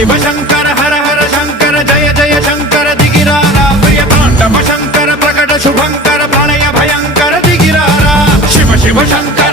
शिव शंकर हर हर शंकर जय जय शंकर दिगिरारा प्रिय तांडव शंकर प्रकट शुभंकर प्रलय भयंकर दिगिरारा शिव शिव शंकर